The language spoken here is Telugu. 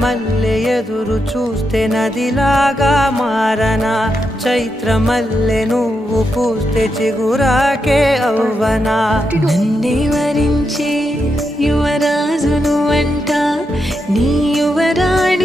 మల్లె ఎదురు చూస్తే నదిలాగా మారనా చైత్ర మల్లె నువ్వు పూస్తే చిగురాకే అవ్వనా నన్నే వరించే యువరాజును అంట నీ యువరాణి